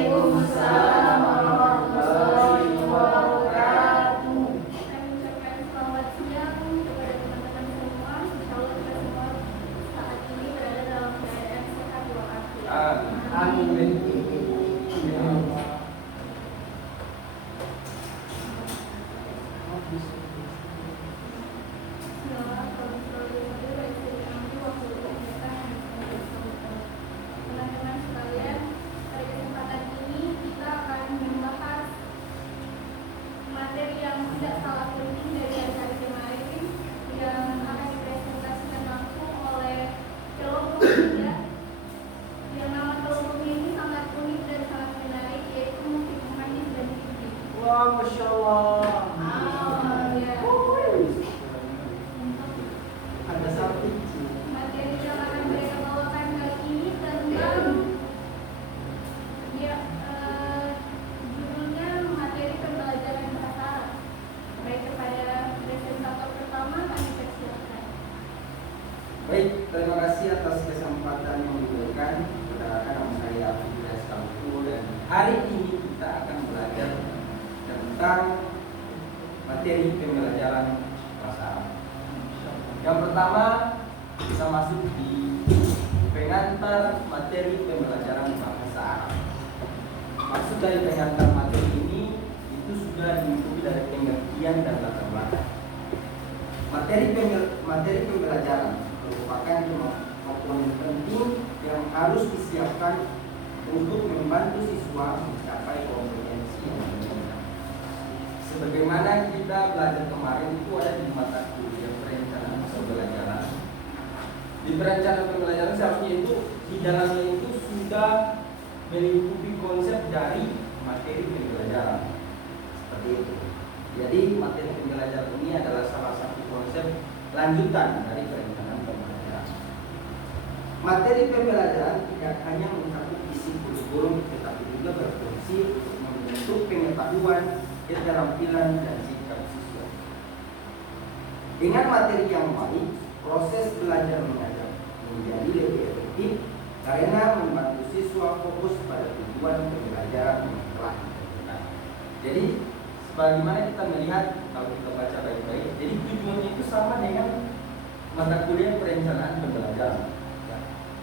Waalaikumsalam warahmatullahi wabarakatuh. Saya mengucapkan selamat siang kepada teman-teman semua. Insya Allah kita semua saat ini berada dalam keadaan sehat walafiat. Amin. Teman-teman sekalian, pada kesempatan ini kita akan membahas materi yang tidak kalah penting dari hari kemarin yang akan dipresentasikan langsung oleh kelompok tiga. Yang nama kelompoknya ini sangat unik dan sangat menarik, yaitu Mufid Muhammad dan Fikri. Wah, masya Allah. Ya. Ada satu. Materi yang akan mereka bawakan kali ini tentang judulnya materi pembelajaran bahasa Arab. Baik, kepada presentator pertama kami persilakan. Baik, terima kasih atas kesempatan yang diberikan. Perkenalkan, nama saya Abdullah Skampu dan hari ini kita akan belajar tentang materi pembelajaran bahasa Arab. Yang pertama, kita masuk di pengantar materi pembelajaran bahasa Arab. Maksud dari pengantar materi ini itu sudah diikuti dari pengertian dan latar belakang. Materi pembelajaran merupakan komponen penting yang harus disiapkan untuk membantu siswa mencapai kompetensi yang diinginkan. Sebagaimana kita belajar kemarin itu ada di mata kuliah perencanaan pembelajaran. Di perencanaan pembelajaran seharusnya itu di dalamnya itu sudah melingkupi konsep dari materi pembelajaran. Seperti itu. Jadi materi pembelajaran ini adalah salah satu konsep lanjutan dari perencanaan pembelajaran. Materi pembelajaran tidak hanya mencakup isi kurikulum, tetapi juga berfungsi untuk membentuk pengetahuan, keterampilan, dan sikap siswa. Dengan materi yang baik, proses belajar mengajar menjadi lebih efektif karena membantu siswa fokus pada tujuan pembelajaran yang telah ditentukan. Jadi, sebagaimana kita melihat kalau kita baca baik-baik, jadi tujuannya itu sama dengan mata kuliah perencanaan pembelajaran. Ya.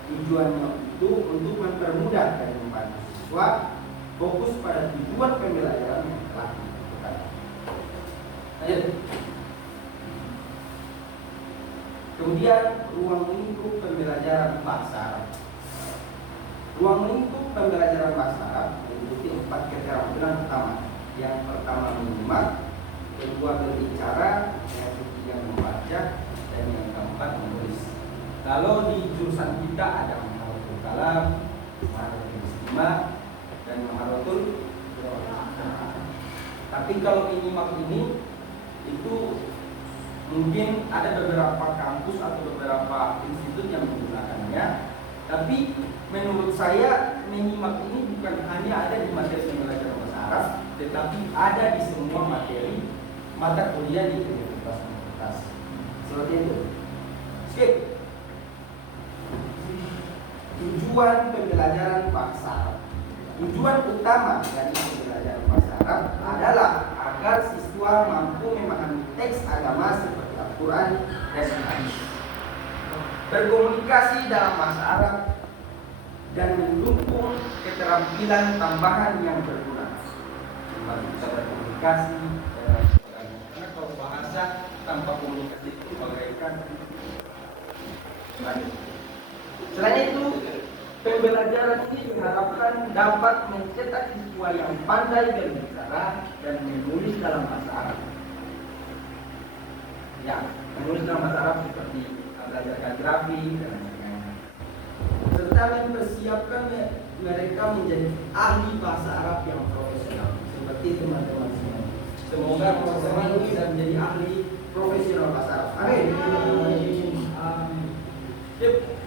Tujuannya itu untuk mempermudah dan membantu siswa fokus pada tujuan pembelajaran yang telah ditentukan. Lanjut. Kemudian ruang lingkup pembelajaran bahasa Arab. Ruang lingkup pembelajaran bahasa Arab meliputi 4 keterampilan utama. Yang pertama menyimak, kedua berbicara, yang ketiga membaca, dan yang keempat menulis. Kalau di jurusan kita ada maharatul kalam, maharatul istimewa, dan maharatul qiraah. Tapi kalau menyimak ini itu mungkin ada beberapa kampus atau beberapa institut yang menggunakannya. Tapi menurut saya menyimak ini bukan hanya ada di materi pembelajaran bahasa Arab, tetapi ada di semua materi mata kuliah di universitas. Seperti itu. Skip. Tujuan pembelajaran bahasa Arab. Tujuan utama dari pembelajaran bahasa Arab adalah agar siswa mampu memahami teks agama seperti Al-Quran dan Hadis, berkomunikasi dalam bahasa Arab, dan mendukung keterampilan tambahan yang berguna, bisa berkomunikasi dan sebagainya. Karena kalau bahasa tanpa komunikasi itu bagaikan. Selain itu, pembelajaran ini diharapkan dapat mencetak siswa yang pandai berbicara dan menulis dalam bahasa Arab. Ya, menulis dalam bahasa Arab seperti belajar kaligrafi dan sebagainya. Serta mempersiapkan mereka menjadi ahli bahasa Arab yang profesional, seperti teman-teman semua. Semoga teman-teman bisa menjadi ahli profesional bahasa Arab. Amin. Yep.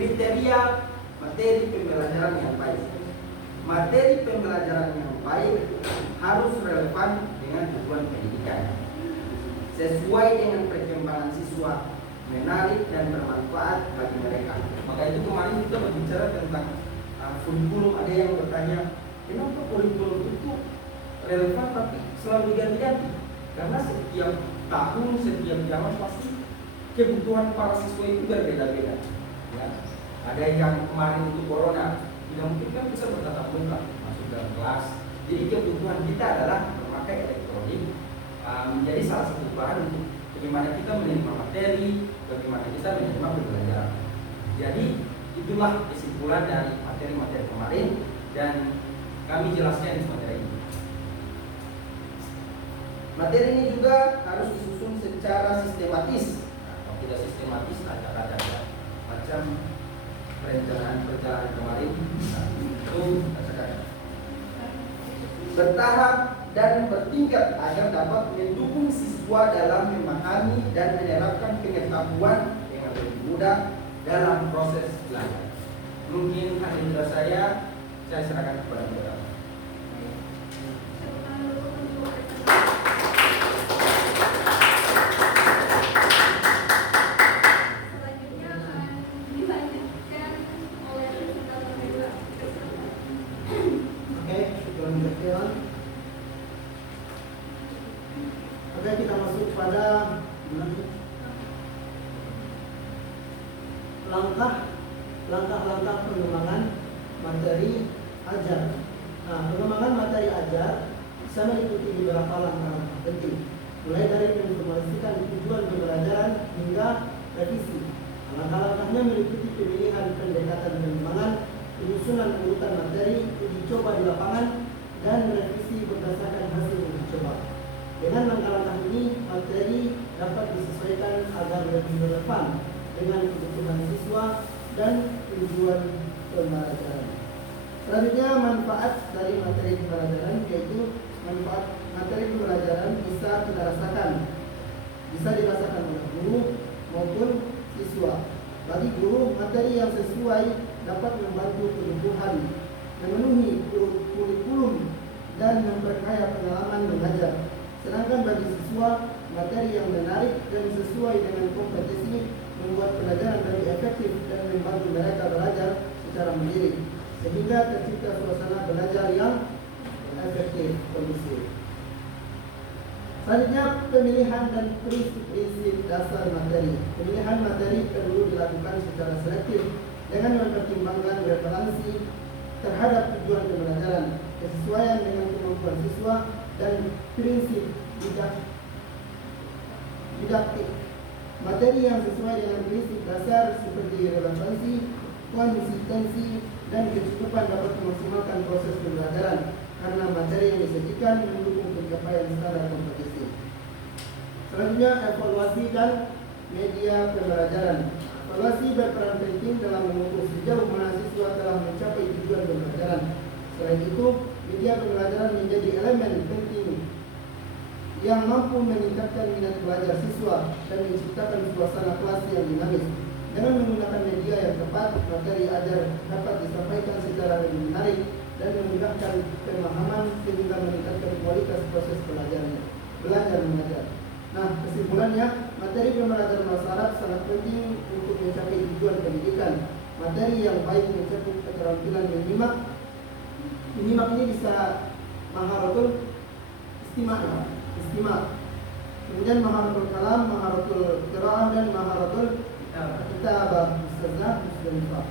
Kriteria materi pembelajaran yang baik. Materi pembelajaran yang baik harus relevan dengan tujuan pendidikan, sesuai dengan perkembangan siswa, menarik dan bermanfaat bagi mereka. Maka itu kemarin kita berbicara tentang kurikulum. Ada yang bertanya, kenapa kurikulum itu relevan tapi selalu ganti-ganti? Karena setiap tahun, setiap zaman pasti kebutuhan para siswa itu berbeda-beda. Ya. Ada yang kemarin itu corona, tidak mungkin kan bisa bertatap muka masuk dalam kelas. Jadi kebutuhan kita adalah memakai elektronik menjadi salah satu bahan untuk bagaimana kita menerima materi, bagaimana kita menerima pembelajaran. Jadi itulah kesimpulan dari materi-materi kemarin dan kami jelaskan di materi ini. Materi ini juga harus disusun secara sistematis. Nah, kalau tidak sistematis, acak-acak ya. Macam perencanaan perjalanan kemarin, nah, itu acak-acak. Bertahap dan bertingkat agar dapat mendukung siswa dalam memahami dan menerapkan pengetahuan dengan lebih mudah dalam proses belajar. Mungkin hadirin saya serahkan kepada saudara. Selanjutnya akan dilanjutkan oleh presentator kedua. Oke, syukuran kecil. Oke, kita masuk pada langkah-langkah pengembangan materi ajar. Nah, pengembangan materi ajar bisa meliputi beberapa langkah penting, mulai dari menginformasikan tujuan pembelajaran hingga revisi. Langkah-langkahnya meliputi pemilihan pendekatan pengembangan, penyusunan urutan materi, uji coba di lapangan, dan revisi berdasarkan hasil uji coba. Dengan langkah-langkah ini, materi dapat disesuaikan agar lebih relevan dengan kebutuhan siswa dan tujuan pembelajaran. Selanjutnya, manfaat dari materi pembelajaran, yaitu manfaat materi pembelajaran bisa dirasakan oleh guru maupun siswa. Bagi guru, materi yang sesuai dapat membantu kebutuhan, memenuhi kurikulum dan memperkaya pengalaman mengajar. Sedangkan bagi siswa, materi yang menarik dan sesuai dengan kompetensi membuat pelajaran lebih efektif dan membantu mereka belajar secara mandiri, sehingga tercipta suasana belajar yang efektif kondusif. Selanjutnya, pemilihan dan prinsip dasar materi. Pemilihan materi perlu dilakukan secara selektif dengan mempertimbangkan referensi terhadap tujuan pembelajaran, kesesuaian dengan kemampuan siswa, dan prinsip didaktik. Materi yang sesuai dengan prinsip dasar seperti relevansi, konsistensi, dan kecukupan dapat memaksimalkan proses pembelajaran karena materi yang disajikan mendukung pencapaian standar kompetensi. Selanjutnya, evaluasi dan media pembelajaran. Evaluasi berperan penting dalam mengukur sejauh mana siswa telah mencapai tujuan pembelajaran. Selain itu, media pembelajaran menjadi elemen penting yang mampu meningkatkan minat belajar siswa dan menciptakan suasana kelas yang dinamis. Dengan menggunakan media yang tepat, materi ajar dapat disampaikan secara lebih menarik dan memudahkan pemahaman sehingga meningkatkan kualitas proses belajar mengajar. Nah, kesimpulannya, materi pembelajaran masyarakat sangat penting untuk mencapai tujuan pendidikan. Materi yang baik mencakup keterampilan menyimak ini bisa maharatul istimak. Kemudian maharatul kalam, maharatul qiraah, dan maharatul kitabah, ustazah, muslimah.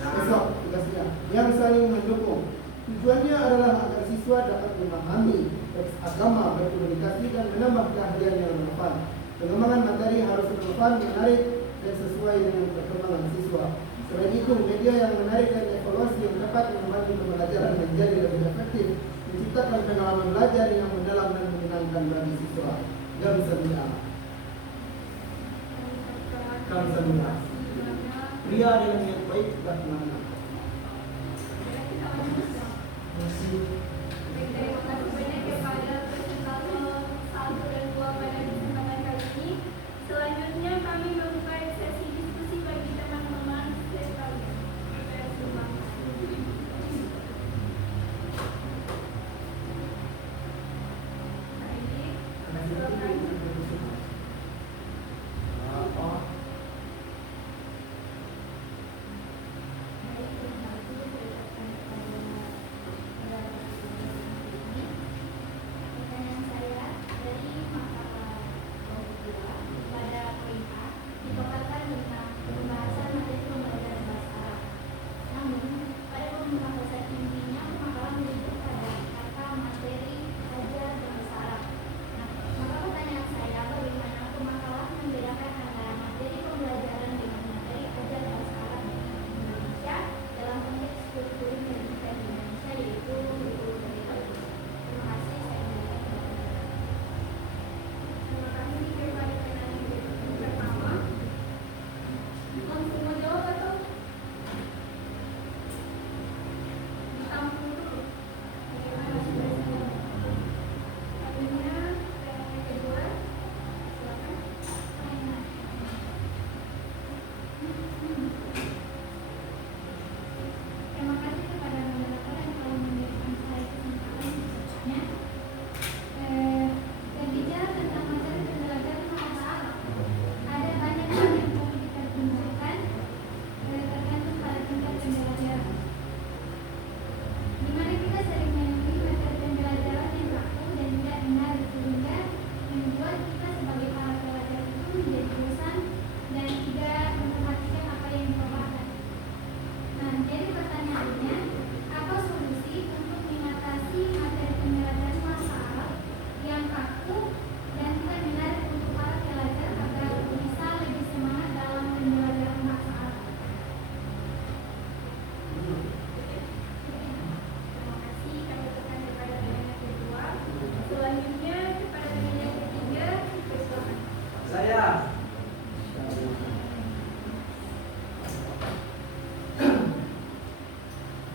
Besok tugasnya yang saling mendukung. Tujuannya adalah agar siswa dapat memahami teks agama, berkomunikasi, dan menambah keahlian yang relevan. Pengembangan materi harus relevan, menarik, dan sesuai dengan perkembangan siswa. Selain itu, media yang menarik dan evaluasi yang dapat membantu pembelajaran menjadi lebih efektif, menciptakan pengalaman belajar yang mendalam dan menyenangkan bagi siswa. Kamsahamnida. Pria dengan niat baik sudah kemana? Terima kasih banyak kepada presentator 1 dan 2 pada kesempatan kali ini. Selanjutnya kami membuka sesi diskusi bagi teman-teman sekalian. Terima kasih.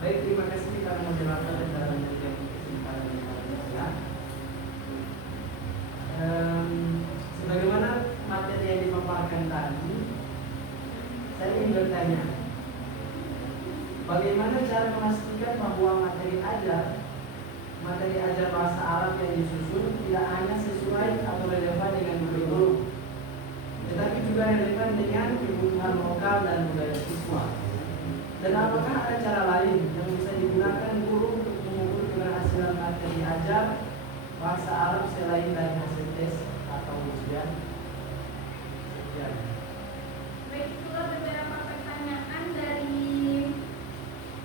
Baik, terima kasih karena moderator dan dalam memberikan kesempatan saya. Sebagaimana materi yang dipaparkan tadi, saya ingin bertanya, bagaimana cara memastikan bahwa materi ajar bahasa Arab yang disusun tidak hanya sesuai atau relevan dengan kurikulum, tetapi juga relevan dengan kebutuhan lokal dan budaya siswa. Dan apakah ada cara lain yang bisa digunakan guru untuk mengukur keberhasilan materi ajar bahasa Arab selain dari hasil tes atau ujian? Sekian. Baik, itulah beberapa pertanyaan dari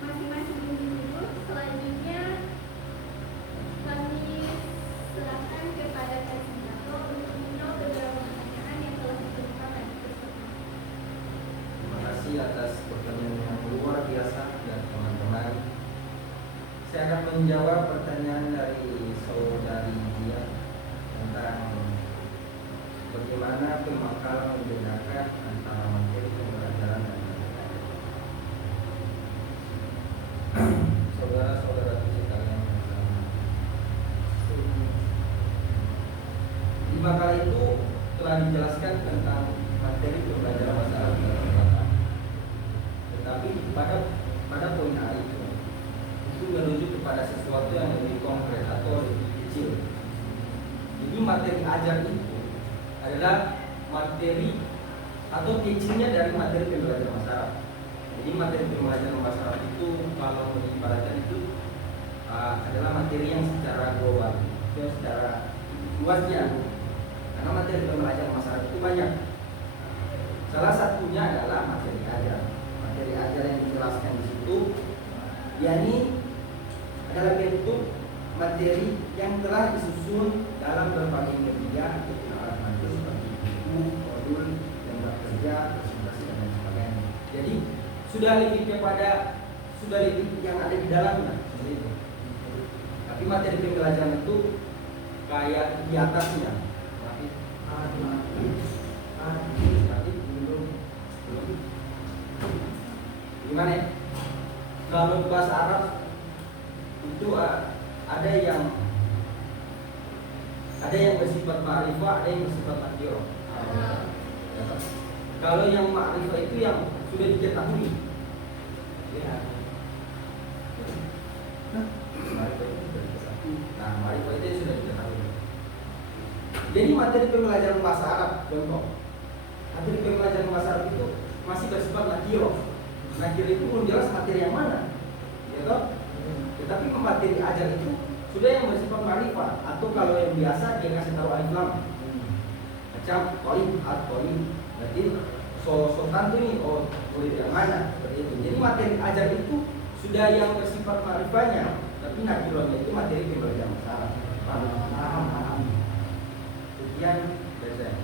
masing-masing individu. Selanjutnya kami serahkan kepada fasilitator untuk menjawab beberapa pertanyaan yang telah dikemukakan. Terima kasih atas pertanyaan yang luar biasa dari teman-teman. Saya akan menjawab pertanyaan dari saudari dia tentang bagaimana pemakalan membedakan antara materi pembelajaran dan materi ajar. Saudara-saudara sekalian, di makalah itu telah dijelaskan tentang materi pembelajaran bahasa Arab dalam Al-Quran. Tetapi pada poin A itu merujuk kepada sesuatu yang lebih konkret atau lebih kecil. Jadi materi ajar itu adalah materi atau kecilnya dari materi pembelajaran bahasa Arab. Jadi materi pembelajaran bahasa Arab itu kalau diibaratkan itu adalah materi yang secara global, yang secara luas ya. Karena materi pembelajaran bahasa Arab itu banyak. Salah satunya adalah materi ajar. Materi ajar yang dijelaskan di situ, yakni adalah bentuk materi yang telah disusun dalam berbagai media ataupun alat bantu seperti buku, modul, lembar kerja, presentasi dan lain sebagainya. Jadi sudah lebih yang ada di dalamnya seperti itu. Tapi materi pembelajaran itu kayak di atasnya. Gimana ya? Kalau bahasa Arab itu ada yang bersifat ma'rifah, ada yang bersifat nakirah. Kalau yang ma'rifah itu yang sudah diketahui. Ya. Ma'rifah itu sudah diketahui. Nah, ma'rifah itu sudah diketahui. Jadi materi pembelajaran bahasa Arab, contoh. Materi pembelajaran bahasa Arab itu masih bersifat nakirah. Nakirah itu belum jelas materi yang mana. Ya toh? Tetapi materi ajar itu sudah yang bersifat ma'rifah, atau kalau yang biasa dia kasih tahu alif lam. Macam toib, toib. Berarti sosokan tuh nih, toib yang mana? Seperti itu. Jadi materi ajar itu sudah yang bersifat ma'rifahnya, tapi nakirahnya itu materi pembelajaran bahasa Arab. Paham. Sekian dari saya.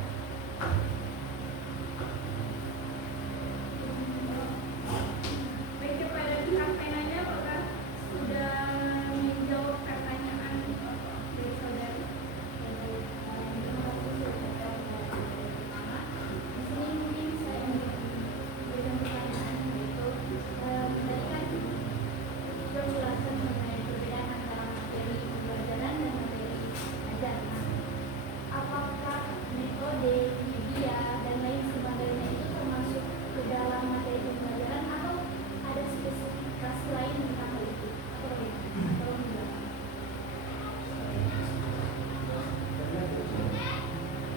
Baik, kepada pihak penanya, apakah sudah menjawab pertanyaan dari saudari? Di sini mungkin saya berikan pertanyaan, yaitu tadi kan sudah jelaskan mengenai perbedaan antara materi pembelajaran dan materi ajar. Apakah metode, media, dan lain sebagainya itu termasuk ke dalam materi pembelajaran atau ada spesifikasi lain tentang hal itu? Atau bagaimana? Tolong dijelaskan.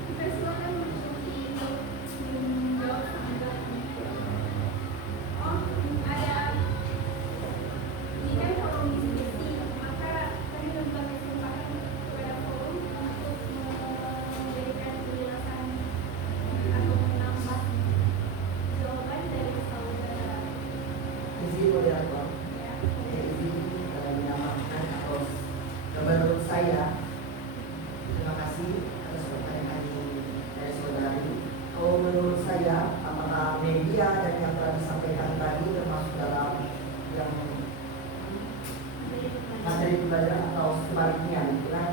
Kita silakan diskusi untuk menjawab tanggapan. Oh, ada ini kan forum diskusi, maka kami membuka kesempatan kepada forum untuk memberikan penjelasan atau menambah jawaban dari saudara. Izin moderator, Ya, izin menyampaikan atau menurut saya, terima kasih atas pertanyaan dari saudari. Kalau menurut saya, apakah media dan yang telah disampaikan tadi termasuk dalam yang materi pembelajaran atau sebaliknya, gitu kan?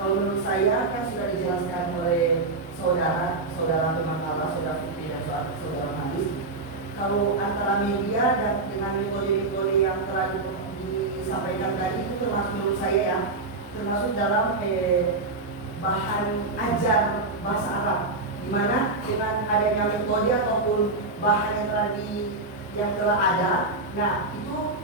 Kalau menurut saya kan sudah dijelaskan oleh saudara pemakalah, saudara Fikri dan saudara Hadis. Kalau antara media dan dengan metode-metode yang telah disampaikan tadi itu termasuk menurut saya ya, termasuk dalam bahan ajar bahasa Arab, di mana dengan adanya metode ataupun bahan yang telah ada, nah itu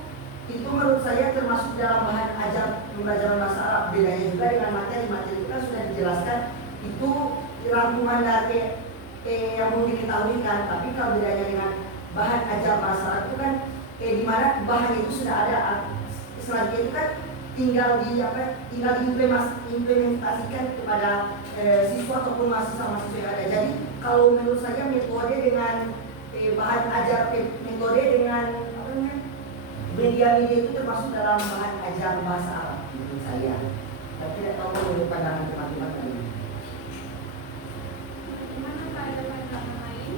menurut saya termasuk dalam bahan ajar pembelajaran bahasa Arab. Bedanya juga dengan materi itu kan sudah dijelaskan, itu rangkuman dari yang mungkin diketahui kan. Tapi kalau bedanya dengan bahan ajar bahasa Arab itu kan di mana bahan itu sudah ada, selanjutnya itu kan tinggal diimplementasikan kepada siswa ataupun mahasiswa yang ada. Jadi kalau menurut saya metode dengan bahan ajar, metode dengan media itu termasuk dalam bahan ajar bahasa Arab menurut saya. Tapi tidak tahu menurut pandangan teman-teman tadi. Bagaimana pandangan lain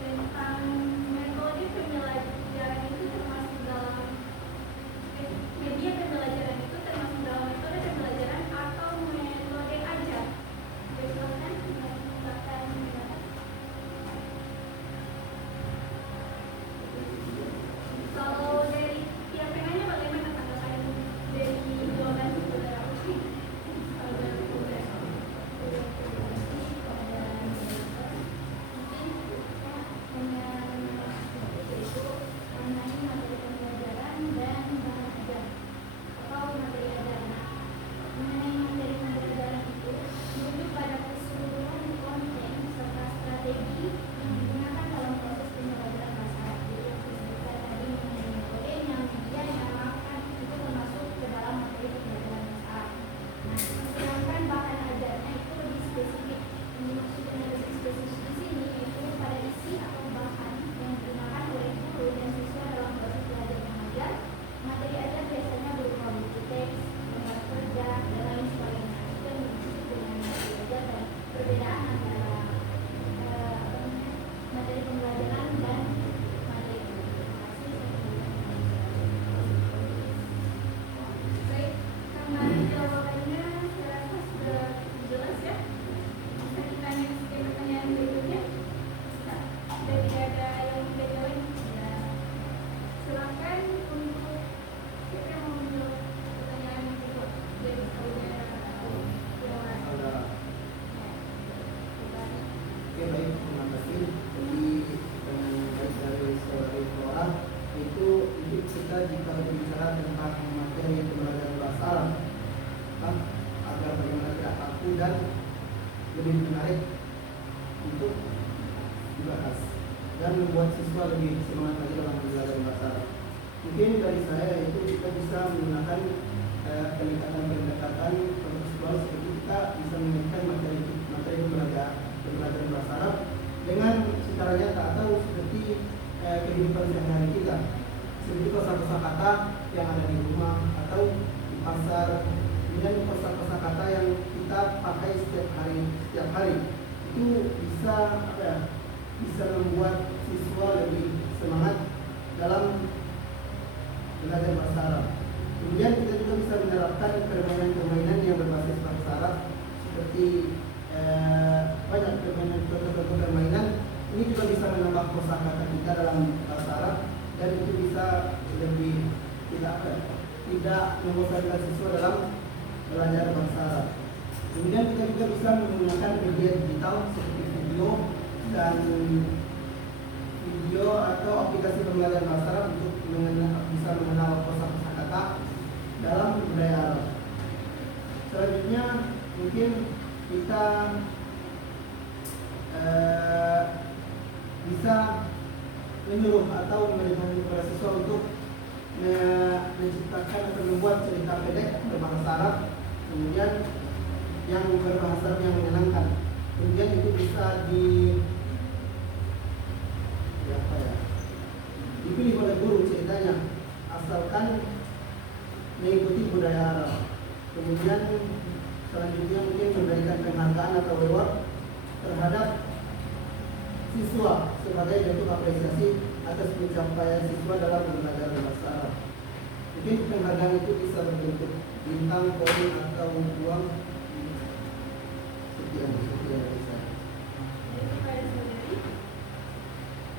tentang metode pembelajaran itu termasuk dalam media pembelajaran itu termasuk dalam metode pembelajaran atau metode ajar? Silakan. Kalau dari pihak penanya bagaimana tanggapan dari jawaban saudara Uci?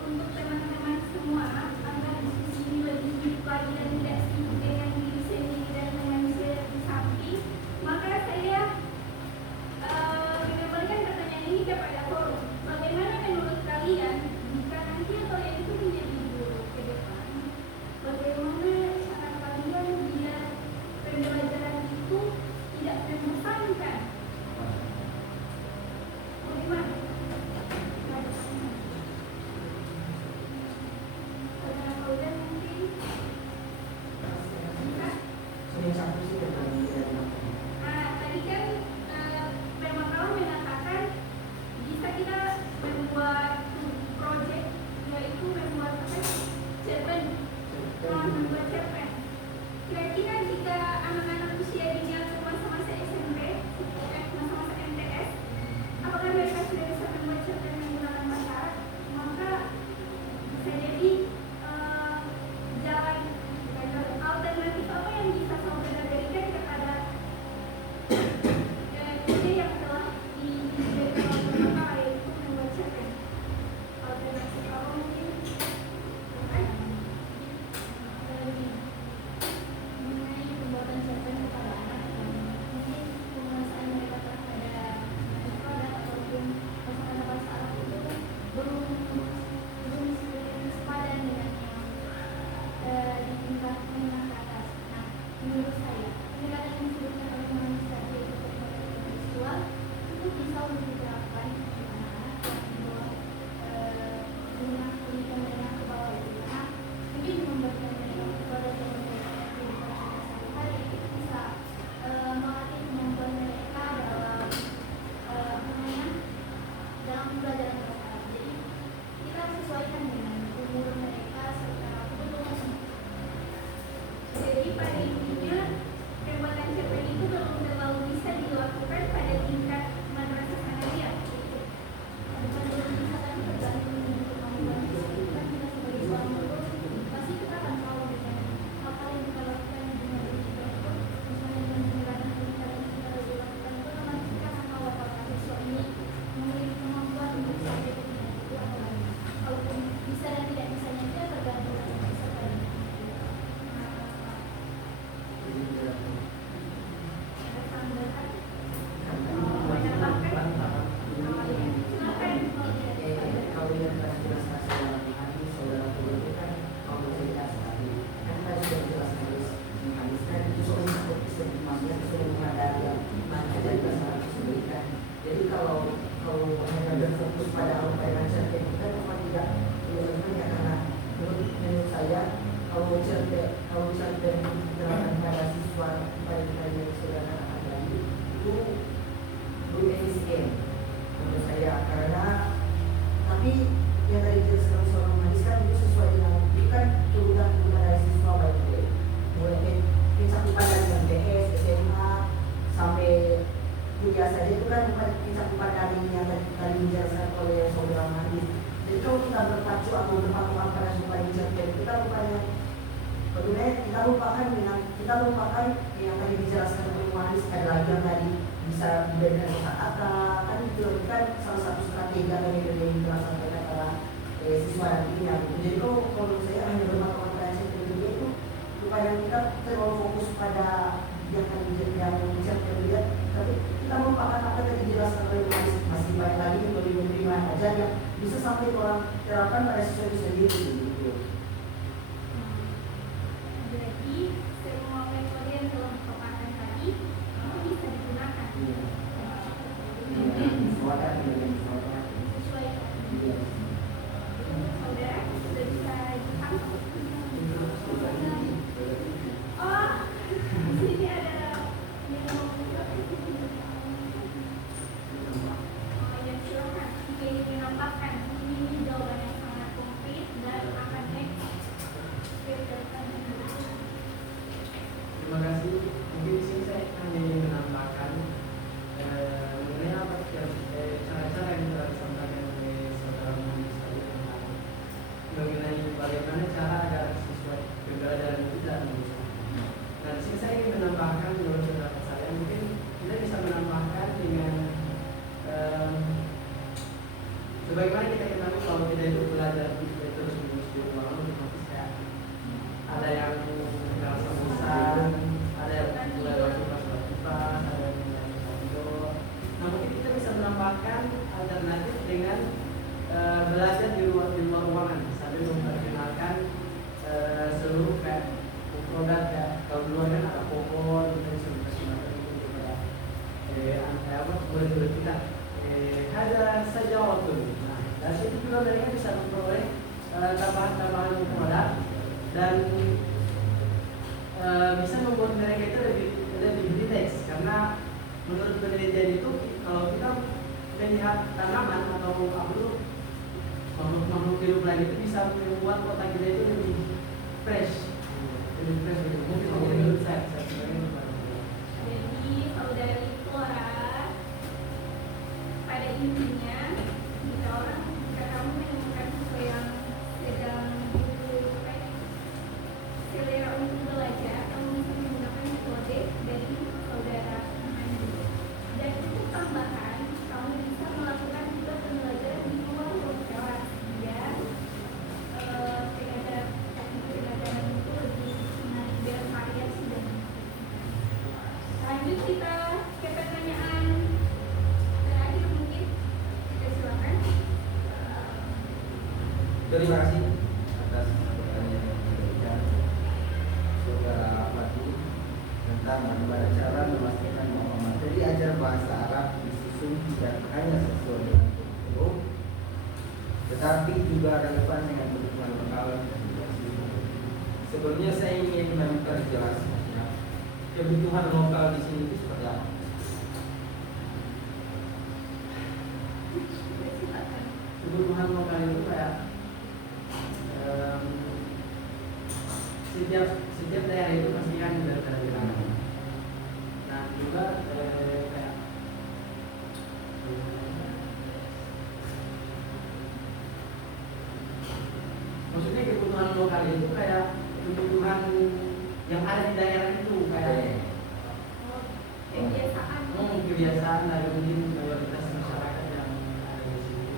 Untuk teman-teman semua, agar diskusi ini lebih hidup lagi dan tidak sibuk dengan diri sendiri kalau misalnya dari penjelasan pada siswa pada saudara akan lagi itu belum efisien menurut saya, karena tapi yang tadi dijelaskan seorang Manis kan itu sesuai dengan itu kan kebutuhan dari siswa baik itu mulai pencakupan dari MTS, SMA sampai kuliah saja itu kan bukan pencakupan dari yang tadi dijelaskan oleh saudara Manis. Jadi kalau kita berpacu atau berpatokan pada supaya dicapai, kita bukannya bagaimana kita lupakan yang tadi dijelaskan oleh Manis, ada lagi yang tadi bisa dibedakan kata-kata kan itu kan salah satu strategi yang dijelaskan oleh para siswa nantinya. Jadi kalau menurut saya hanya berpatokan pada CPD itu bukannya kita terlalu fokus pada yang dicapai dia, tapi kita melupakan apa yang dijelaskan oleh Manis. Masih banyak lagi metode ajar yang bisa sampai orang terapkan pada siswa itu sendiri gitu. Jadi semua metode yang telah dipaparkan tadi bisa digunakan. Sesuai. Saudara sudah bisa dipahami. Oh, di sini ada yang mau yang silakan. Jika ingin menambahkan, ini jawaban yang sangat konkret dan akan next. Terima kasih. Mungkin di sini saya hanya ingin menambahkan mengenai apa cara-cara yang telah disampaikan oleh saudara Manis tadi tentang mengenai bagaimana cara agar siswa pembelajaran itu tidak menyusahkan. Dan di sini saya ingin menambahkan menurut pendapat saya, mungkin kita bisa menambahkan dengan sebagaimana kita ketahui kalau kita itu belajar terus menerus di ruangan, otomatis kayak ada yang merasa bosan, ada yang mulai berkipas-kipas, ada yang mulai ngobrol. Nah mungkin kita bisa menambahkan alternatif dengan belajar di luar ruangan sambil memperkenalkan seluruh kayak produk kayak kalau di luar kan ada pohon, kita bisa memperkenalkan itu kepada murid-murid kita. Ada saja waktu. Nah dari situ juga mereka bisa memperoleh tambahan produk dan bisa membuat mereka itu lebih rileks, karena menurut penelitian itu kalau kita melihat tanaman atau makhluk hidup lain itu bisa membuat otak kita itu lebih fresh, mungkin menurut saya sebenarnya. Jadi saudari Flora, pada intinya jika kamu menemukan sesuatu yang sedang selera untuk belajar, kamu bisa menggunakan metode dari saudara Andi. Dan untuk tambahan, kamu bisa melakukan juga pembelajaran di luar kelas biar pembelajaran itu lebih menarik, biar variasi dan lanjut kita ke pertanyaan terakhir mungkin. Kita silakan. Terima kasih atas pertanyaan yang diberikan saudara Fatih tentang bagaimana cara memastikan bahwa materi ajar bahasa Arab disusun tidak hanya sesuai dengan kurikulum, tetapi juga relevan dengan kebutuhan lokal dan juga siswa. Sebelumnya saya ingin memperjelas kebutuhan lokal di sini itu seperti apa. Kebutuhan lokal itu kayak setiap daerah itu pasti kan berbeda. Nah juga kayak maksudnya kebutuhan lokal itu kayak kebutuhan yang ada di daerah itu, kayak kebiasaan dari mungkin mayoritas masyarakat yang ada di sini.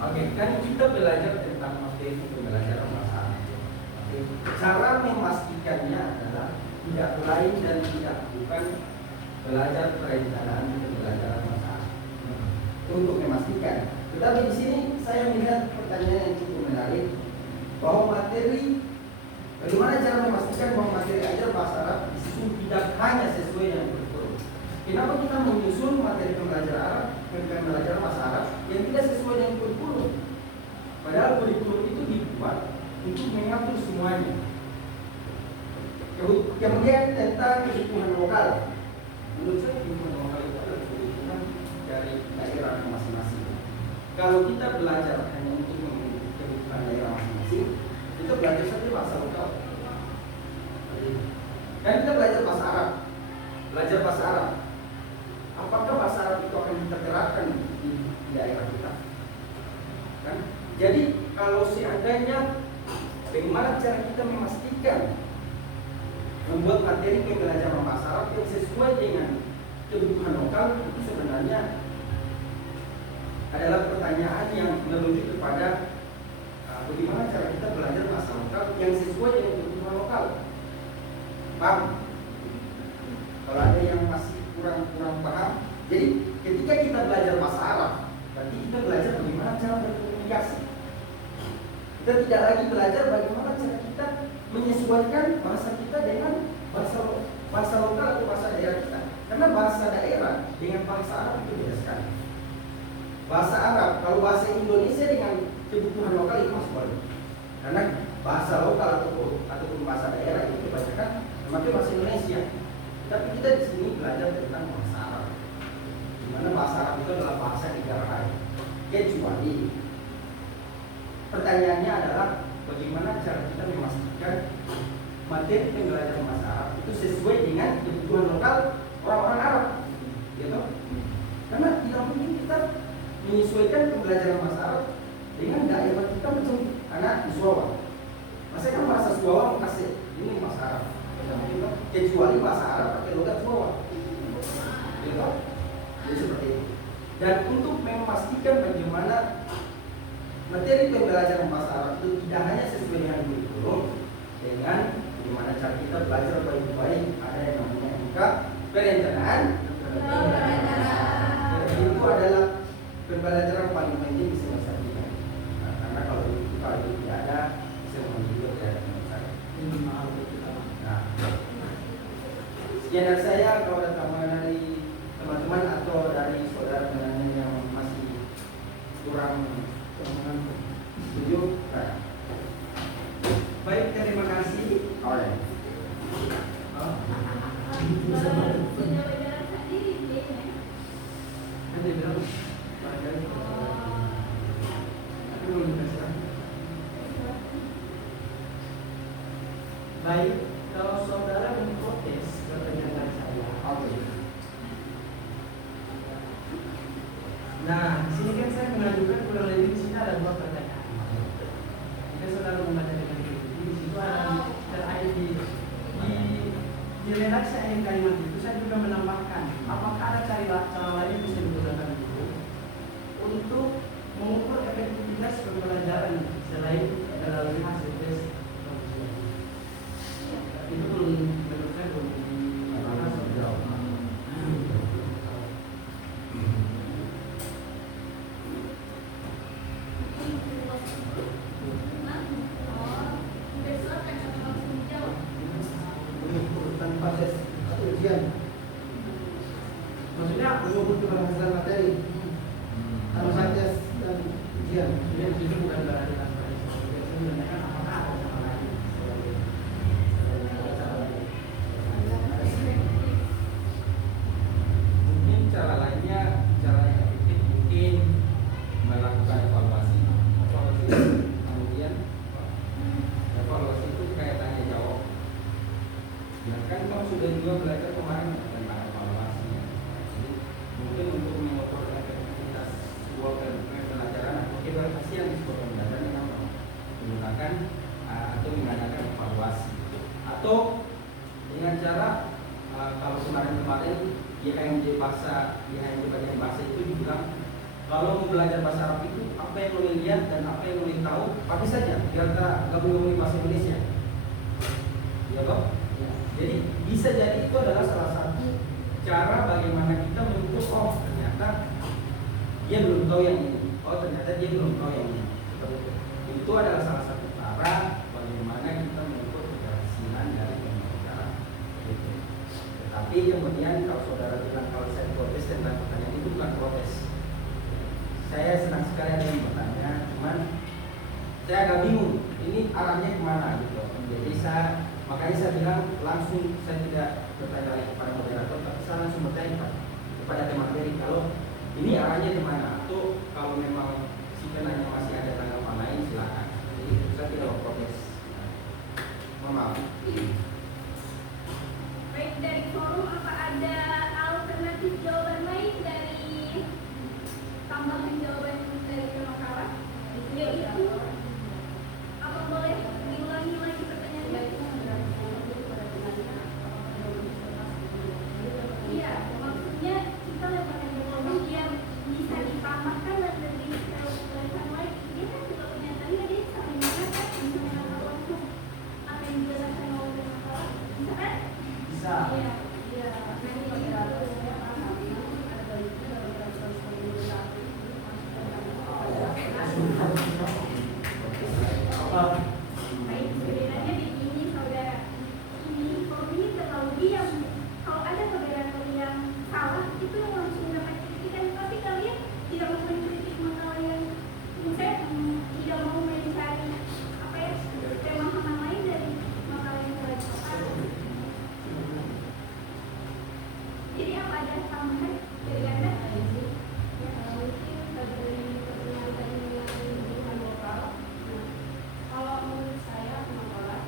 Oke, kan kita belajar tentang materi pembelajaran bahasa Arab. Cara memastikannya adalah tidak lain dan tidak bukan belajar perencanaan pembelajaran bahasa Arab. Untuk memastikan. Tetapi di sini saya melihat pertanyaan yang cukup menarik, bahwa materi, bagaimana cara memastikan bahwa materi ajar bahasa Arab disusun tidak hanya sesuai dengan kurikulum. Kenapa kita menyusun materi pembelajaran bahasa Arab yang tidak sesuai dengan kurikulum? Padahal kurikulum itu dibuat untuk mengatur semuanya. Kemudian tentang kebutuhan lokal. Menurut saya kebutuhan lokal itu adalah kebutuhan dari daerah masing-masing. Kalau kita belajar hanya untuk memenuhi kebutuhan daerah masing-masing, kita belajar saja bahasa lokal. Kan kita belajar bahasa Arab. Belajar bahasa Arab. Apakah bahasa Arab itu akan kita terapkan di daerah kita? Kan? Jadi kalau seandainya bagaimana cara kita memastikan membuat materi pembelajaran bahasa Arab yang sesuai dengan kebutuhan lokal, itu sebenarnya adalah pertanyaan yang menuju kepada bagaimana cara kita belajar bahasa lokal yang sesuai dengan kebutuhan lokal. Paham? Kalau ada yang masih kurang paham, jadi ketika kita belajar bahasa Arab, berarti kita belajar bagaimana cara berkomunikasi. Kita tidak lagi belajar bagaimana cara kita menyesuaikan bahasa kita dengan bahasa lokal atau bahasa daerah kita. Karena bahasa daerah dengan bahasa Arab itu beda sekali. Bahasa Arab, kalau bahasa Indonesia dengan kebutuhan lokal itu masih boleh. Karena bahasa lokal ataupun bahasa daerah itu kebanyakan memakai bahasa Indonesia. Tapi kita di sini belajar tentang bahasa Arab. Di mana bahasa Arab itu adalah bahasa negara lain. Kecuali pertanyaannya adalah bagaimana cara kita memastikan materi pembelajaran bahasa Arab itu sesuai dengan kebutuhan lokal orang-orang Arab, gitu? Karena tidak mungkin kita menyesuaikan pembelajaran bahasa Arab dengan daerah kita macam anak di Suawa. Masa kan bahasa Suawa kasih ini bahasa Arab, kecuali bahasa Arab pakai logat Suawa, gitu? Jadi seperti itu. Dan untuk memastikan bagaimana materi pembelajaran bahasa Arab itu tidak hanya sesuai dengan kurikulum, dengan bagaimana cara kita belajar baik-baik, ada yang namanya MK perencanaan. Itu adalah pembelajaran paling penting di semester 3. Karena kalau itu tidak ada, semester juga tidak ada semester. Nah, sekian dari saya. Kalau ada tambahan dari teman-teman atau dari saudara penanya yang masih kurang setuju, Baik, terima kasih. Nanti bilang baik, kalau saudara memprotes pertanyaan saya. Nah, di sini kan saya mengajukan kurang lebih di sini ada 2 pertanyaan. Jika saudara membaca dengan teliti, di situ ada terakhir di redaksi akhir kalimat itu saya juga menambahkan apakah ada cara lain yang bisa digunakan itu untuk mengukur efektivitas pembelajaran selain melalui hasil tes. Itu belum menurut saya belum dibahas sejauh mana. Tanpa tes atau ujian, Maksudnya mengukur keberhasilan materi tanpa tes dan ujian. itu bukan berarti tanpa tes. Saya menanyakan apakah ada cara lain Mungkin cara lainnya, cara yang efektif mungkin melakukan evaluasi. Kemudian evaluasi itu kayak tanya jawab. Ya kan kamu sudah juga belajar kemarin tentang evaluasi. Jadi mungkin untuk mengukur efektivitas sebuah pembelajaran atau keberhasilan di sebuah pembelajaran dengan menggunakan atau mengadakan evaluasi, atau dengan cara kalau kemarin IHMJ bagian bahasa itu dibilang kalau mau belajar bahasa Arab itu apa yang lo lihat dan apa yang lo tahu pakai saja, biar kita gabung bahasa Indonesia, ya toh? Jadi bisa jadi itu adalah salah satu cara bagaimana kita mengukur, oh ternyata dia belum tahu yang ini, oh ternyata dia belum tahu yang ini. Itu adalah salah satu cara bagaimana kita mengukur keberhasilan dari pembelajaran. Tetapi kemudian kalau saudara bilang kalau saya protes tentang pertanyaan itu bukan protes. Saya senang sekali ada yang bertanya, cuman saya agak bingung ini arahnya kemana gitu. Jadi saya Makanya saya bilang langsung, saya tidak bertanya lagi kepada moderator, tapi saya langsung bertanya kepada tim materi kalau ini arahnya kemana, atau kalau memang si penanya masih ada tanggapan lain silakan. Jadi saya tidak protes. Mohon maaf. Baik, dari forum apa ada alternatif jawaban lain dari tambahan jawaban dari penokawat? Yaitu apa boleh diulangi lagi pertanyaannya? Iya, maksudnya kita lembaga development biar bisa ditambahkan dan lebih terus lagi. Dia kan juga punya tadi dia saling mengatakan misalnya langsung apa yang dijelaskan oleh penokawat, bisa kan? Bisa. Iya, iya. Nanti moderator saya paham ada baiknya dalam proses komunikasi. Baik, sebenarnya begini saudara, ini forum ini terlalu diam. Kalau ada moderator yang salah, itu yang langsung dapat kritikan. Tapi kalian tidak mau mengkritik makalah yang saya tidak mau mencari apa ya pemahaman lain dari makalah yang telah dipaparkan. Jadi apa ada tambahan dari Anda? Mungkin dari pertanyaan tadi mengenai hubungan lokal. Kalau menurut saya makalah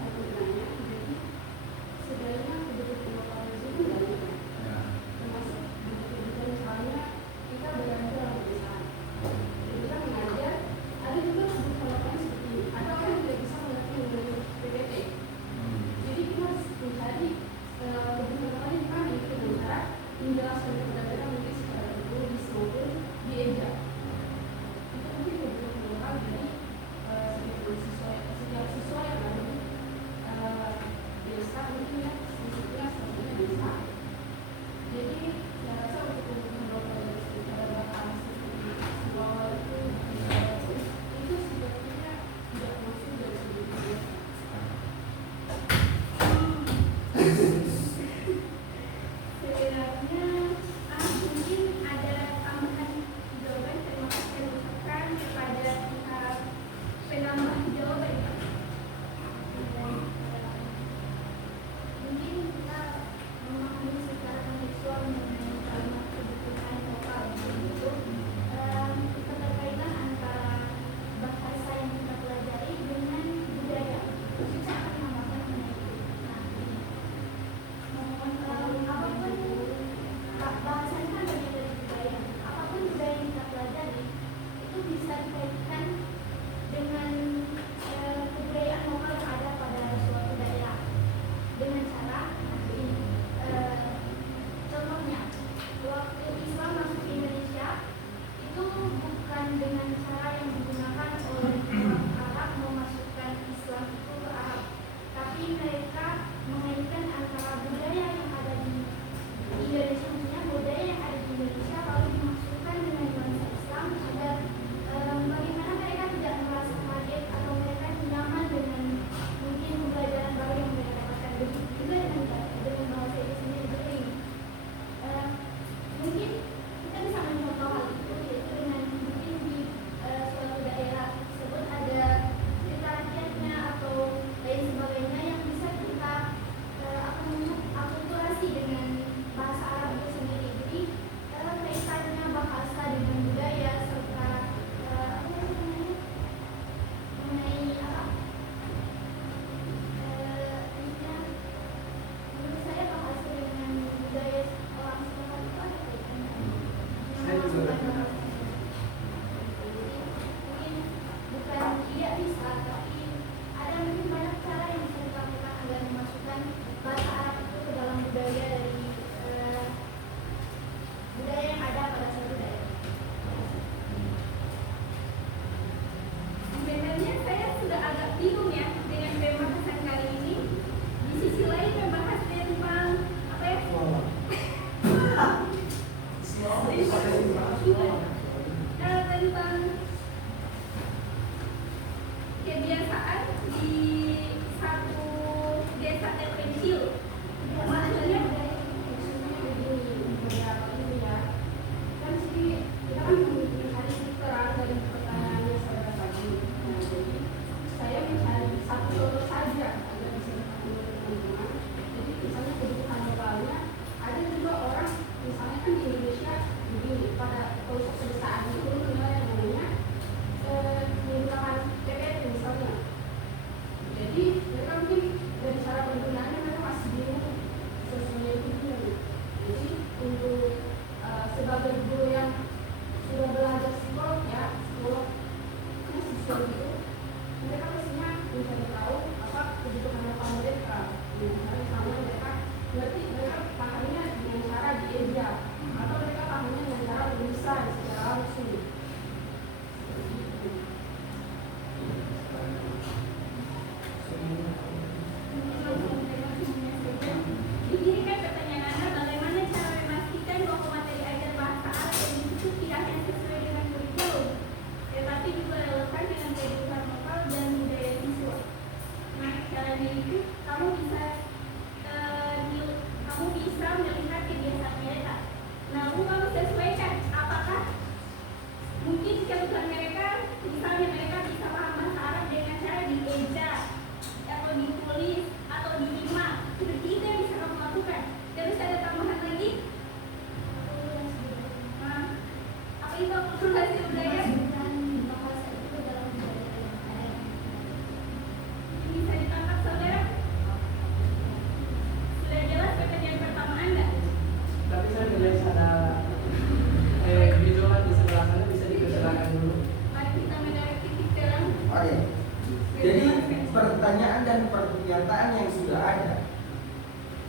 pertanyaan dan pernyataan yang sudah ada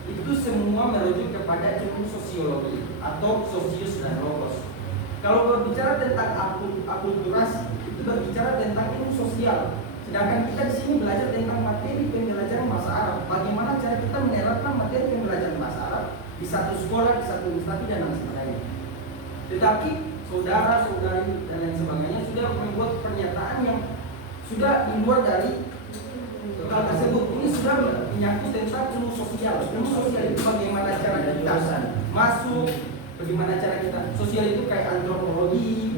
itu semua merujuk kepada ilmu sosiologi atau sosius dan logos. Kalau berbicara tentang akulturasi itu berbicara tentang ilmu sosial. Sedangkan kita di sini belajar tentang materi pembelajaran bahasa Arab. Bagaimana cara kita menerapkan materi pembelajaran bahasa Arab di satu sekolah, di satu institusi dan lain sebagainya. Tetapi saudara-saudari dan lain sebagainya sudah membuat pernyataan yang sudah di luar dari hal tersebut. Ini sudah menyangkut tentang ilmu sosial. Ilmu sosial itu bagaimana cara kita masuk, bagaimana cara kita sosial itu kayak antropologi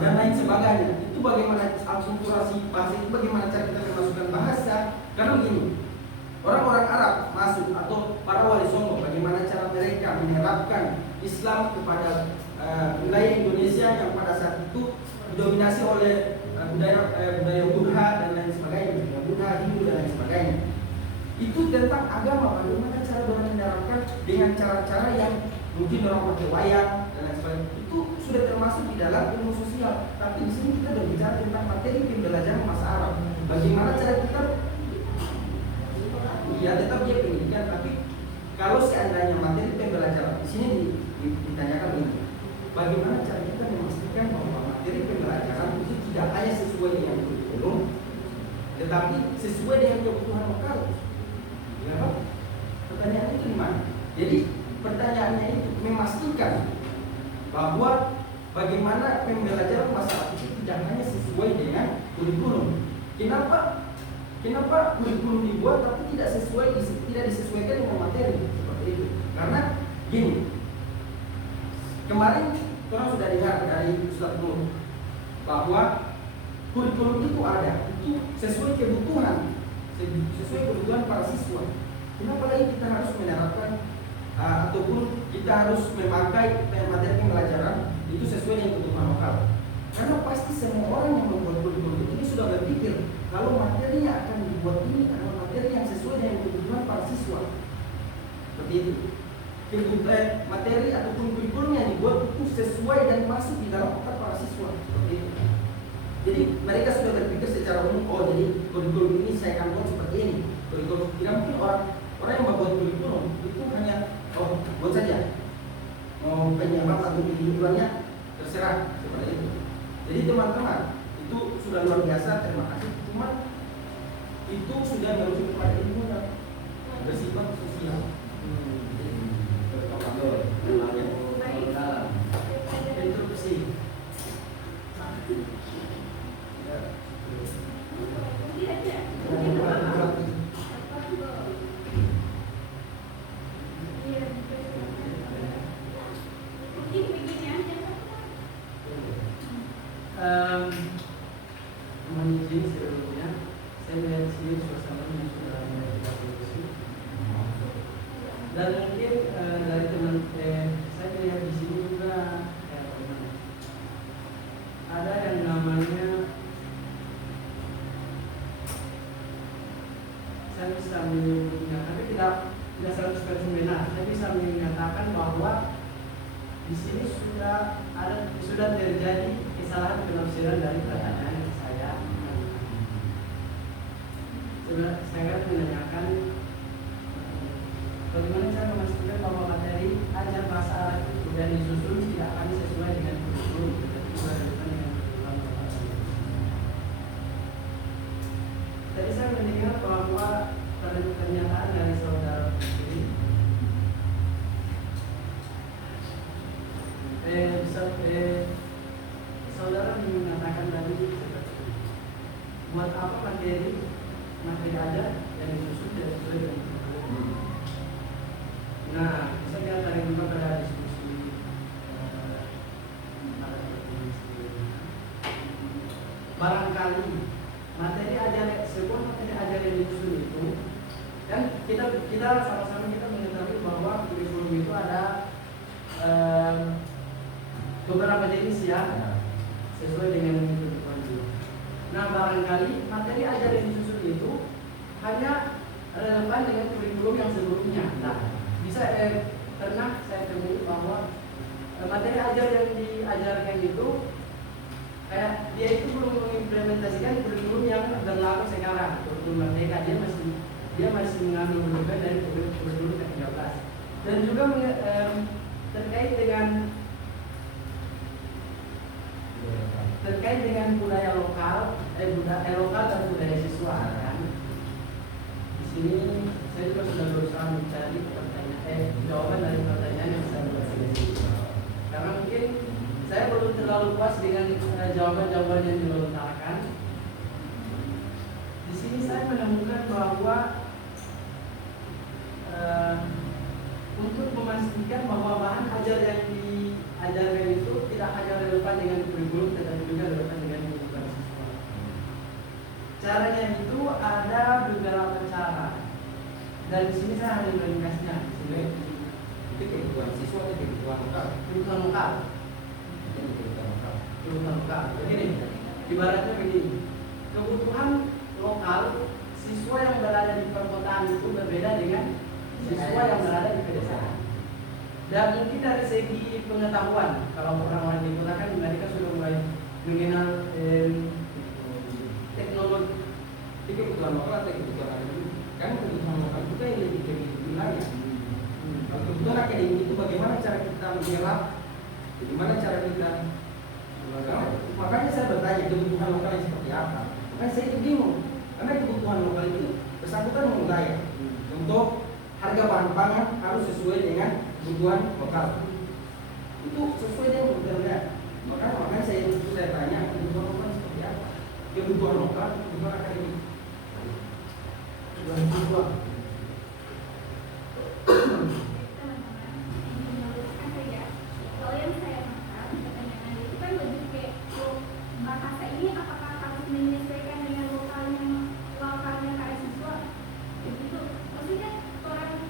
dan lain sebagainya. Itu bagaimana akulturasi bahasa itu, bagaimana cara kita memasukkan bahasa. Karena begini, orang-orang Arab masuk atau para wali songo, bagaimana cara mereka menerapkan Islam kepada wilayah Indonesia yang pada saat itu didominasi oleh budaya Buddha dan lain sebagainya, Buddha, Hindu dan lain sebagainya. Itu tentang agama, bagaimana cara orang menerapkan dengan cara-cara yang mungkin orang pakai wayang dan lain sebagainya. Itu sudah termasuk di dalam ilmu sosial. Tapi di sini kita berbicara tentang materi pembelajaran bahasa Arab. Bagaimana cara kita, ya tetap dia pendidikan, tapi kalau seandainya materi pembelajaran di sini ditanyakan ini, bagaimana cara kita memastikan bahwa materi pembelajaran itu tidak hanya sesuai dengan kurikulum, tetapi sesuai dengan kebutuhan lokal. Ya, Pak? Pertanyaannya itu di mana? Jadi pertanyaannya itu memastikan bahwa bagaimana pembelajaran bahasa Arab itu tidak hanya sesuai dengan kurikulum. Kenapa kurikulum dibuat tapi tidak disesuaikan dengan materi seperti itu? Karena gini, kemarin orang sudah dengar dari Ustaz Nur bahwa kurikulum itu ada, itu sesuai kebutuhan para siswa. Kenapa lagi kita harus menerapkan ataupun kita harus memakai materi pembelajaran itu sesuai dengan kebutuhan lokal? Karena pasti semua orang yang membuat kurikulum ini sudah berpikir kalau materinya akan dibuat ini adalah materi yang sesuai dengan kebutuhan para siswa. Seperti itu. Kebutuhan materi ataupun kurikulum yang dibuat itu sesuai dan masuk di dalam otak para siswa. Seperti itu. Jadi mereka sudah berpikir secara umum, oh jadi kurikulum ini saya akan buat seperti ini. Kurikulum tidak mungkin orang yang membuat kurikulum itu hanya buat saja. Mau penyebab atau tujuannya terserah seperti itu. Jadi teman-teman itu sudah luar biasa, terima kasih. Cuma itu sudah merujuk kepada ilmu yang bersifat sosial. Interupsi. Mohon izin sebelumnya, saya melihat di sini suasana yang sudah mulai kita produksi. Dan mungkin dari teman saya melihat di sini juga ada yang namanya, saya bisa menyebutnya, tapi tidak 100% benar. Saya bisa menyatakan bahwa di sini sudah terjadi kesalahan penafsiran dari pertanyaan saya. Saya akan menanyakan bagaimana cara memastikan bahwa materi ajar bahasa Arab itu sudah disusun tidak akan sesuai dengan kurikulum tetapi berkaitan dengan kebutuhan lokal. Tadi saya mendengar bahwa pernyataan dari saudara Putri saudara mengatakan tadi buat apa materi ajar yang disusun tidak sesuai dengan kurikulum. Nah, bisa kita tarik juga pada diskusi barangkali materi ajar, sebuah materi ajar yang disusun itu, dan kita sama-sama kita mengetahui bahwa kurikulum itu ada beberapa jenis ya, sesuai dengan kebutuhan itu. Nah, barangkali materi ajar yang disusun itu hanya relevan dengan kurikulum yang sebelumnya. Nah, bisa pernah saya temui bahwa materi ajar yang diajarkan itu kayak dia itu belum mengimplementasikan kurikulum yang berlaku sekarang, kurikulum Merdeka. Dia masih mengambil rujukan dari kurikulum ke-13. Dan juga terkait dengan budaya lokal, lokal dan budaya siswa kan. Di sini saya juga sudah berusaha mencari jawaban dari pertanyaan yang saya buat di sini. Karena mungkin saya belum terlalu puas dengan jawaban-jawaban yang dilontarkan. Di sini saya menemukan bahwa untuk memastikan bahwa bahan ajar yang diajarkan itu tidak hanya relevan dengan kurikulum, tetapi juga relevan dengan kebutuhan siswa. Caranya itu ada beberapa cara, dan di sini saya hanya meringkasnya. Di sini Itu kebutuhan siswa atau kebutuhan lokal? kebutuhan lokal. Kebutuhan lokal. Begini, ibaratnya begini, kebutuhan lokal siswa yang berada di perkotaan itu berbeda dengan siswa yang berada di pedesaan. Dan mungkin dari segi pengetahuan, kalau orang-orang di kota kan mereka sudah mulai mengenal teknologi. Itu kebutuhan lokal atau kebutuhan akademik? Kan kebutuhan lokal juga yang lebih ke wilayah. Kalau kebutuhan akademik itu bagaimana cara kita menyerap, bagaimana cara kita. Makanya saya bertanya kebutuhan lokal yang seperti apa. Makanya saya itu bingung, karena kebutuhan lokal itu bersangkutan dengan wilayah. Untuk harga bahan pangan harus sesuai dengan kebutuhan lokal. Itu sesuai dengan kebutuhan. Makanya saya tanya kebutuhan lokal seperti apa. Kebutuhan lokal, kebutuhan akademik. Kebutuhan siswa. Kalau yang saya makan, pertanyaan itu kan lebih kayak bahasa ini apakah harus menyesuaikan dengan lokalnya karya siswa? Begitu. Maksudnya orang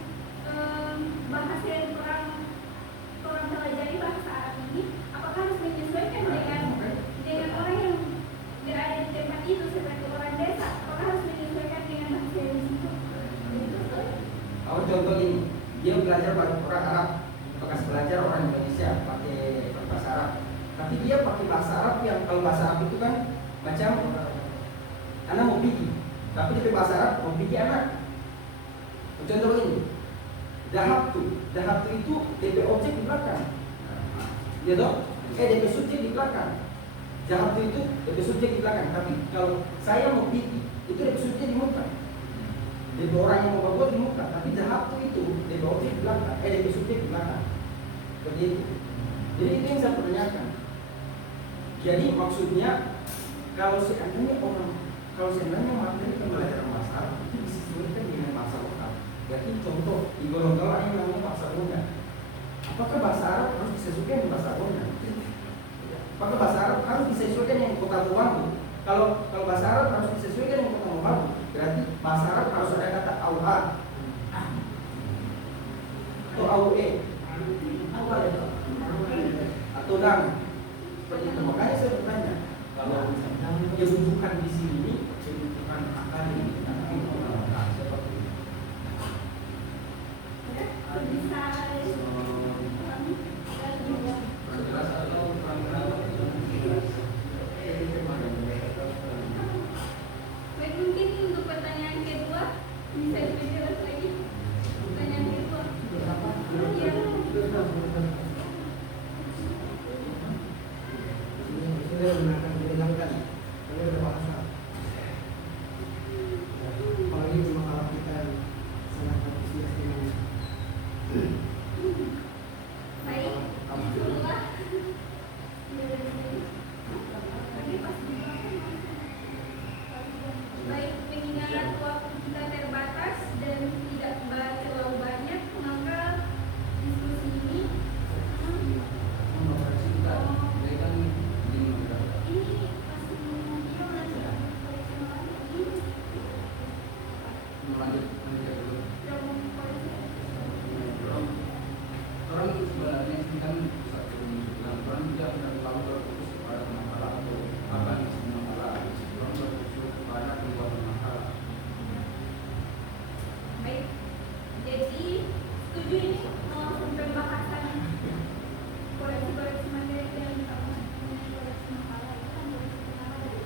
bahasa yang orang pelajari bahasa Arab ini apakah harus menyesuaikan dengan orang yang berada di tempat itu seperti orang desa? Apakah harus menyesuaikan dengan bahasa yang di situ? Begitu. Kalau contoh ini, dia belajar orang Arab, bekas belajar orang Indonesia pakai bahasa Arab, tapi dia pakai bahasa Arab yang kalau bahasa Arab itu kan macam anak mau pergi, tapi dia pakai bahasa Arab mau pergi anak. Contoh ini, dahab tu itu DP objek di belakang, ya toh? DP subjek di belakang. Dahab tu itu DP subjek di belakang, tapi kalau saya mau pergi itu DP subjek di muka. DP orang yang mau buat di muka, tapi dahab itu DP objek di belakang, DP subjek di belakang. Begitu. Jadi itu yang saya pertanyakan. Jadi maksudnya kalau seandainya materi pembelajaran bahasa Arab itu disesuaikan dengan bahasa lokal. Berarti contoh di Gorontalo ada yang namanya bahasa Ronda. Apakah bahasa Arab harus disesuaikan dengan bahasa Ronda? Apakah bahasa Arab harus disesuaikan dengan kota Tuanku? Kalau bahasa Arab harus disesuaikan dengan kota Mobagu, berarti bahasa Arab harus ada kata auha atau aue atau dam. Seperti itu. Makanya saya bertanya, kalau kebutuhan di sini kebutuhan akademik tapi lokal seperti itu. Bisa Jelas atau kurang jelas? baik, mungkin untuk pertanyaan kedua bisa lebih jelas lagi. Pertanyaan kedua. Ya. Sudah akan dihilangkan oleh bahasa. Apalagi cuma kalau kita sangat antusias dengan Baik, itulah. Baik, mengingat waktu kita terbatas dan tidak terlalu banyak, maka diskusi ini Orang itu sebenarnya kan satu orang tidak terlalu berfokus kepada masalah atau apa yang disebut masalah, orang berfokus kepada pembuatan masalah. baik. Jadi setuju ini melakukan pembahasan koreksi materi yang kita koreksi masalah itu kan koreksi masalah dari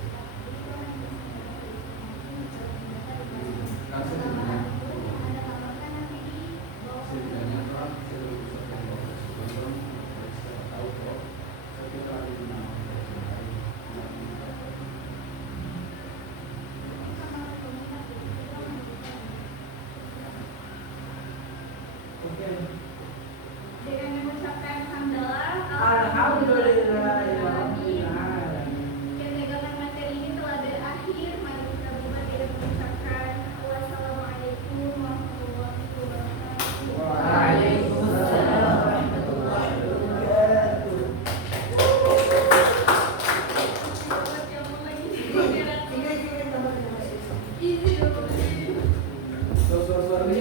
tahu dari